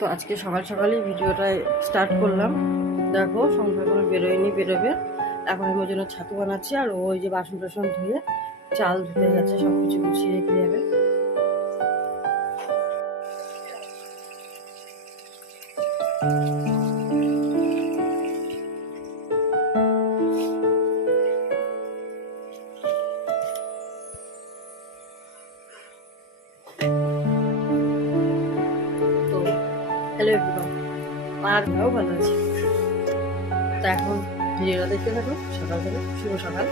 তো আজকে সকাল সকালে ভিডিওটা স্টার্ট করলাম। দেখো সংসার কোনো বেরোয়নি, বেরোবে। এখন আমার জন্য ছাতু বানাচ্ছি, আর ওই যে বাসন টাসন ধুয়ে চাল ধুতে যাচ্ছে, সব কিছু গুছিয়ে রেখে যাবে। তো হ্যালো এভরিওয়ান, আর ভালো আছে। তো এখন ভিডিওটা দেখতে থাকো সকাল থেকে। শুভ সকাল।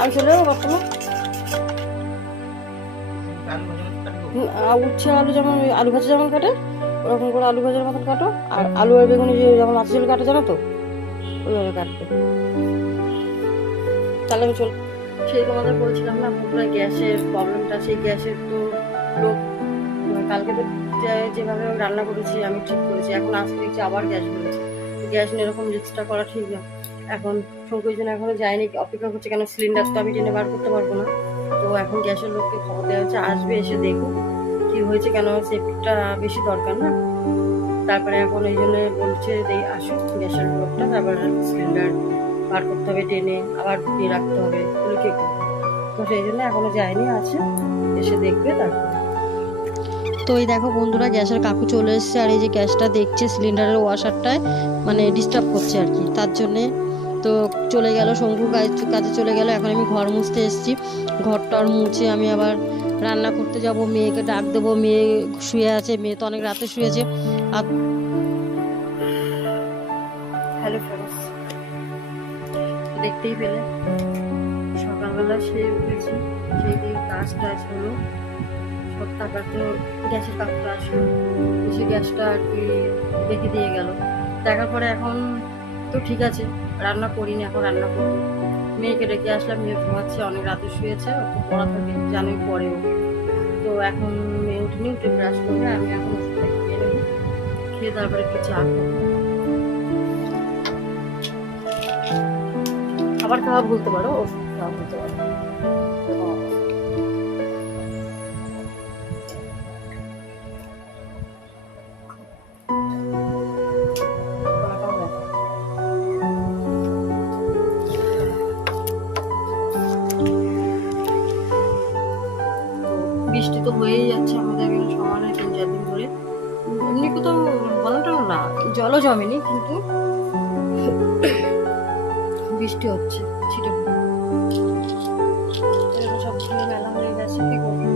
আমি চলে যাবো বর্তমান উচ্ছে আলু, যেমন আলু ভাজা যেমন কাটে ওরকম করে আলু ভাজার মতন কাটো, আর আলু আর বেগুনি যেমন মাছের ঝোল কাটে জানো তো, ওইভাবে কাটবে। তাহলে আমি চল। সেই তোমাদের বলছিলাম না পুরো গ্যাসের প্রবলেমটা, সেই গ্যাসের তো লোক কালকে তো যেভাবে রান্না করেছি আমি ঠিক করেছি, এখন আসতে দেখছি আবার গ্যাস বলেছে। গ্যাস নিয়ে এরকম রিস্কটা করা ঠিক না। এখন শঙ্কুর জন্য এখনো যায়নি, অপেক্ষা করছে, কেন সিলিন্ডার তো আমি টেনে বার করতে পারবো না। তো এখন গ্যাসের লোককে খবর দেওয়া হচ্ছে, আসবে, এসে দেখুক কি হয়েছে, কেন সেফটিটা বেশি দরকার না। তারপরে এখন এই জন্য বলছে যে আসুক গ্যাসের লোকটা, তারপরে সিলিন্ডার বার করতে হবে, টেনে আবার ঢুকিয়ে রাখতে হবে, এগুলো কে করবে। তো সেই জন্য এখনো যায়নি, আছে, এসে দেখবে তারপরে। তো এই দেখো বন্ধুরা, গ্যাসের কাকু চলে এসেছে, আর এই যে গ্যাসটা দেখছে সিলিন্ডারের ওয়াশারটায় মানে ডিস্টার্ব করছে আর কি, তার জন্যে তো চলে গেল, শঙ্কুর কাজে চলে গেল। এখন আমি ঘর মুছতে এসেছি, ঘরটার মুছে আমি আবার রান্না করতে যাব, মেয়েকে ডাক দেবো। মেয়ে শুয়ে আছে, মেয়ে তো অনেক রাতে শুয়েছে। আর হ্যালো ফ্রেন্ডস, দেখতেই পেলে সকালবেলা সে উঠেছি, সেই দিন কাজ টাজ হলো সব। তারপর তো গ্যাসের কাকুটা আসলো, এসে গ্যাসটা আর কি রেখে দিয়ে গেল। দেখার পরে এখন তো ঠিক আছে, রান্না করিনি, এখন রান্না করবো। মেয়েকে রেখে আসলাম, মেয়ে ঘুমাচ্ছে, অনেক রাতে শুয়েছে, তো পড়া থাকে জানোই পরেও। তো এখন মেয়ে উঠিনি, উঠে ব্রাশ করবে, আমি এখন ওষুধটা খেয়ে নেবো, খেয়ে তারপরে একটু চা করবো। খাবার খাওয়া বলতে পারো, ওষুধ খাওয়া বলতে পারো। বৃষ্টি তো হয়েই যাচ্ছে আমাদের এখানে সমানে 3-4 দিন ধরে। এমনি কোথাও বলাটা না, জলও জমেনি, কিন্তু বৃষ্টি হচ্ছে ছিটে এরকম সব ধুয়ে মেলা হয়ে গেছে। কি করবো,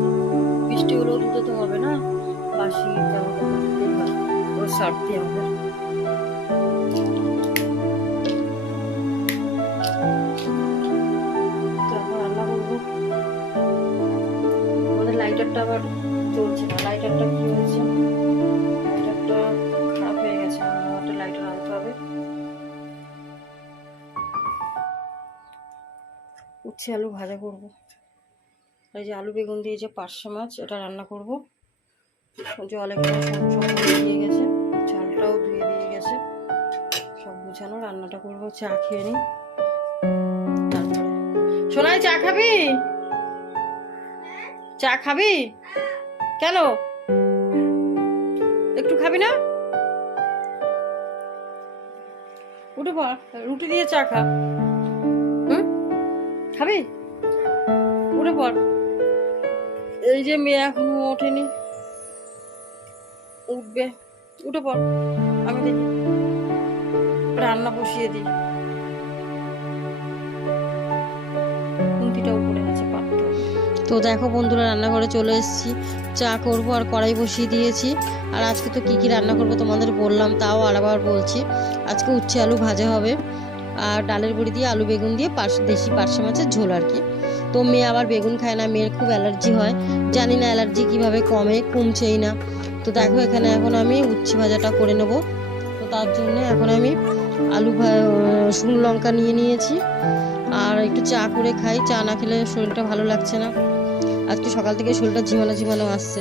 বৃষ্টি হলেও ধুতে তো হবে না, বাসি জামা কাপড় ধুতেই হয়, ওর সারতে আমাদের। তো এখন রান্না করবো। আমাদের লাইটারটা আবার চলছে না, লাইটারটা কি হয়েছে, লাইটারটা খারাপ হয়ে গেছে, আমাদের লাইটার আনতে হবে। উচ্ছে আলু ভাজা করবো, এই যে আলু বেগুন দিয়ে যে পার্শে মাছ, এটা রান্না করবো। জল একদম সব দিয়ে গেছে, চালটাও ধুয়ে দিয়ে গেছে, সব গুছানো। রান্নাটা করবো, চা খেয়ে নিই তারপরে। সোনাই চা খাবি? চা খাবি? কেন একটু খাবি না? উঠে পড়, রুটি দিয়ে চা খা। হুম, খাবি? উঠে পড়। এই যে মেয়ে এখনো ওঠেনি, উঠবে, উঠে পড়। আমি দেখি রান্না বসিয়ে দিই, খুন্তিটা উপরে আছে, পারতে হবে। তো দেখো বন্ধুরা, রান্নাঘরে চলে এসেছি, চা করব আর কড়াই বসিয়ে দিয়েছি। আর আজকে তো কী কী রান্না করবো তোমাদের বললাম, তাও আরেকবার বলছি। আজকে উচ্ছে আলু ভাজা হবে, আর ডালের বড়ি দিয়ে আলু বেগুন দিয়ে দেশি পার্শে মাছের ঝোল আর কি। তো মেয়ে আবার বেগুন খায় না, মেয়ের খুব অ্যালার্জি হয়, জানি না অ্যালার্জি কীভাবে কমছেই না। তো দেখো এখানে এখন আমি উচ্ছে ভাজাটা করে নেব। তো তার জন্য এখন আমি শুকনো লঙ্কা নিয়েছি, আর একটু চা করে খাই, চা না খেলে শরীরটা ভালো লাগছে না। আজকে সকাল থেকে শরীরটা ঝিমানো ঝিমানো আসছে।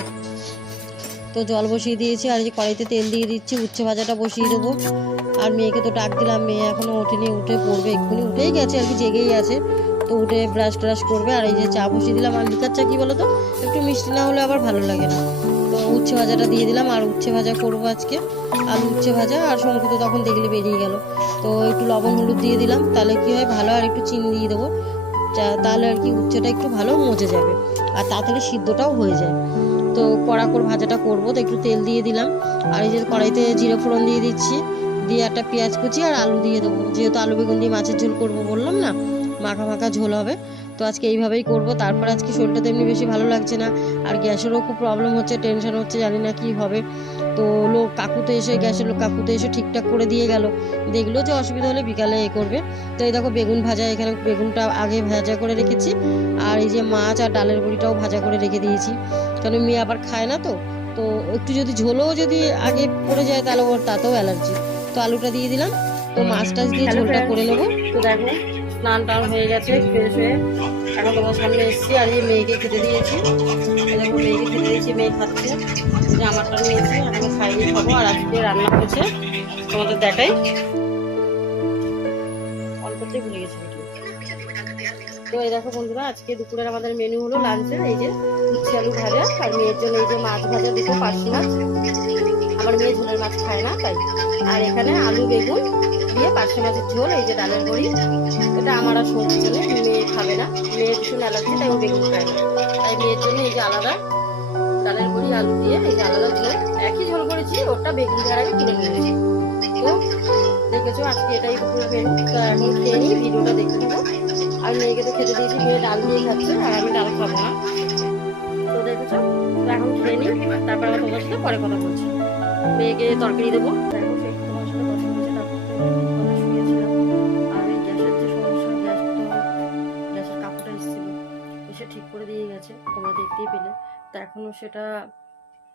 তো জল বসিয়ে দিয়েছি, আর এই যে কড়াইতে তেল দিয়ে দিচ্ছি, উচ্ছে ভাজাটা বসিয়ে দেবো। আর মেয়েকে তো ডাক দিলাম, মেয়ে এখনও ওঠেনি, উঠে পড়বে, এক্ষুনি উঠেই গেছে আর কি, জেগেই আছে। তো উঠে ব্রাশ ট্রাশ করবে। আর এই যে চা বসিয়ে দিলাম, আর লিকার চা কী বলো তো, একটু মিষ্টি না হলে আবার ভালো লাগে না। তো উচ্ছে ভাজাটা দিয়ে দিলাম, আর উচ্ছে ভাজা করবো আজকে, আলু উচ্ছে ভাজা। আর শঙ্কু তো তখন দেখলে বেরিয়ে গেল, তো একটু লবণ হলুদ দিয়ে দিলাম, তাহলে কি হয় ভালো, আর একটু চিনি দিয়ে দেবো, তাহলে আর কি উচ্ছেটা একটু ভালো মজে যাবে, আর তাড়াতাড়ি সিদ্ধটাও হয়ে যায়। তো কড়া করে ভাজাটা করবো, তো একটু তেল দিয়ে দিলাম, আর এই যে কড়াইতে জিরে ফোড়ন দিয়ে দিচ্ছি, দিয়ে একটা পেঁয়াজ কুচি আর আলু দিয়ে দেবো, যেহেতু আলু বেগুন দিয়ে মাছের ঝোল করবো বললাম না, মাখা মাখা ঝোল হবে। তো আজকে এইভাবেই করব। তারপর আজকে শরীরটা তো এমনি বেশি ভালো লাগছে না, আর গ্যাসেরও খুব প্রবলেম হচ্ছে, টেনশন হচ্ছে, জানি না কি হবে। তো গ্যাসের লোক কাকু তো এসে ঠিকঠাক করে দিয়ে গেল, দেখলো যে অসুবিধা হলে বিকালে এ করবে। তো এই দেখো বেগুন ভাজা, এখানে বেগুনটা আগে ভাজা করে রেখেছি, আর এই যে মাছ আর ডালের বড়িটাও ভাজা করে রেখে দিয়েছি, কারণ মেয়ে আবার খায় না, তো তো একটু যদি ঝোলও যদি আগে পড়ে যায় তাহলে ওর তাতেও অ্যালার্জি। তো আলুটা দিয়ে দিলাম, তো মাছ টাছ দিয়ে ঝোলটা করে নেবো। তো দেখো স্নান টান হয়ে গেছে, ফ্রেশ হয়ে এখন তোমার সামনে এসেছি, আর এই মেয়েকে খেতে দিয়েছি, দেখো মেয়েকে খেতে দিয়েছি, মেয়ে খাচ্ছে, যে আমারটা নিয়েছি, এখন খাইয়ে খাবো। আর আজকে রান্না হয়েছে তোমাদের দেখাই, অন করতেই ভুলে গেছি। তো এই দেখো বন্ধুরা, আজকে দুপুরের আমাদের মেনু হলো লাঞ্চের এই যে উচ্ছে আলু ভাজা, আর মেয়ের জন্য এই যে মাছ ভাজা, দুটো পার্শে মাছ, আমার মেয়ে ঝোলের মাছ খায় না তাই। আর এখানে আলু বেগুন দিয়ে পার্শে মাছের ঝোল, এই যে ডালের বড়ি, এটা আমার আর সবজি জন্য, মেয়ে খাবে না, মেয়ের ভীষণ অ্যালার্জি, তাই ও বেগুন খায় না, তাই মেয়ের জন্য এই যে আলাদা ডালের বড়ি আলু দিয়ে এই যে আলাদা ঝোল, একই ঝোল করেছি, ওটা বেগুন দেওয়ার আগে কিনে নিয়েছি। তো দেখেছো আজকে এটাই দুপুরের মেনু। তো এখন খেয়ে নিই, ভিডিওটা দেখতে থাকো। আর মেয়েকে তো খেতে দিয়েছি, মেয়ে ডাল দিয়ে খাচ্ছে, আর আমি ডাল খাবো না। তো দেখেছো, তো এখন খেয়ে নিই, তারপর আবার তোমার সাথে পরে কথা বলছি। মেয়েকে তরকারি দেবো, দেখো সেই তোমার সাথে কথা বলছি, তারপর কথা শুয়েছিলাম। আর এই গ্যাসের যে সমস্যা, গ্যাসের কাকুটা এসেছিল, এসে ঠিক করে দিয়ে গেছে, তোমরা দেখতেই পেলে। তা এখনও সেটা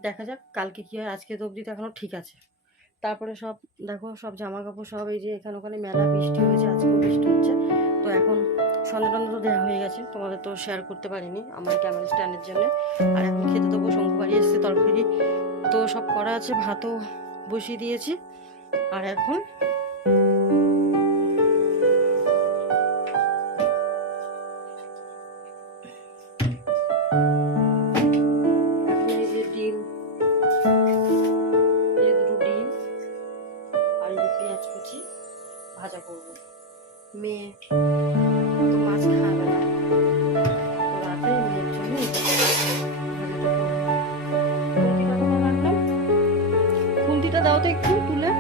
দেখা যাক কালকে কী হয়, আজকে তো অবধি তো এখনও ঠিক আছে। তারপরে সব দেখো, সব জামা কাপড় সব এই যে এখানে ওখানে মেলা, বৃষ্টি হয়েছে, আজকেও বৃষ্টি হচ্ছে। তো এখন সন্ধ্যা টন্ধা তো দেওয়া হয়ে গেছে, তোমাদের তো শেয়ার করতে পারিনি আমার ক্যামেরা স্ট্যান্ডের জন্য। আর এখন খেতে দেবো, শঙ্কু বাড়ি এসছে, তরকারি তো সব করা আছে, ভাতও বসিয়ে দিয়েছি। আর এখন এই যে ডিম, এই দুটো ডিম আর এই যে পেঁয়াজ কুচি ভাজা করবো। মেয়ে তো মাছ খাবে না, তো রাতে মেয়ের জন্য খুন্তিটা দাও তো একটু তুলে।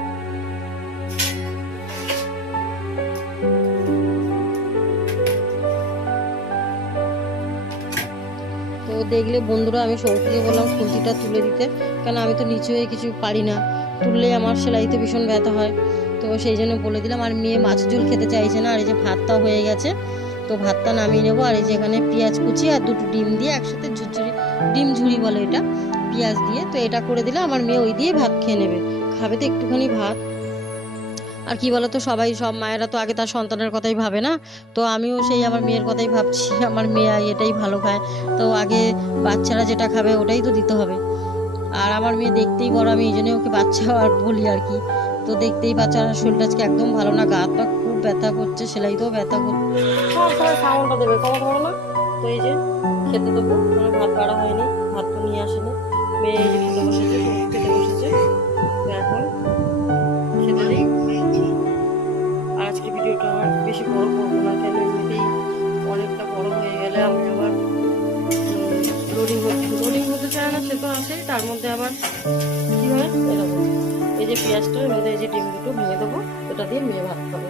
তো দেখলে বন্ধুরা, আমি শঙ্কুকে বললাম খুন্তিটা তুলে দিতে, কারণ আমি তো নিচু হয়ে কিছু পারি না, তুললে আমার সেলাইতে ভীষণ ব্যথা হয়, তো সেই জন্য বলে দিলাম। আর মেয়ে মাছের ঝোল খেতে চাইছে না, আর এই যে ভাতটাও হয়ে গেছে, তো ভাতটা নামিয়ে নেবো। আর এই যে এখানে পেঁয়াজ কুচি আর দুটো ডিম দিয়ে একসাথে ডিম ঝুড়ি বলে এটা, পেঁয়াজ দিয়ে, তো এটা করে দিলে আমার মেয়ে ওই দিয়ে ভাত খেয়ে নেবে, খাবে তো একটুখানি ভাত। আর কি বলতো, সব মায়েরা তো আগে তার সন্তানের কথাই ভাবে না, তো আমিও সেই আমার মেয়ের কথাই ভাবছি, আমার মেয়ে এটাই ভালো খায়, তো আগে বাচ্চারা যেটা খাবে ওটাই তো দিতে হবে। আর আমার মেয়ে দেখতেই বড়, আমি এই জন্য ওকে বাচ্চা আর বলি আর কি। তো দেখতেই বাচ্চা, শরীরটা আজকে একদম ভালো না, গা হাত খুব ব্যথা করছে, সেলাইতেও ব্যথা করছে, সব সময় সাউন্ডটা দেবে কমাতে পারো না। তো এই যে খেতে দেবো, কোনো ভাত বাড়া হয়নি, ভাত তো নিয়ে আসেনি, মেয়ে এই যে খেতে বসেছে, খেতে বসেছে, তো এখন খেতে দিই। আর আজকে ভিডিওটা আমার বেশি বড় করবো না, কেন এমনিতেই অনেকটা বড় হয়ে গেলে আমি আবার লোডিং হতে চায় না, সে তো আছে, তার মধ্যে আবার কী হয় এরকম। এই যে পেঁয়াজটার মধ্যে এই যে ডিম দুটো ভেঙে দেবো, ওটা দিয়ে মেয়ে ভাত খাবে।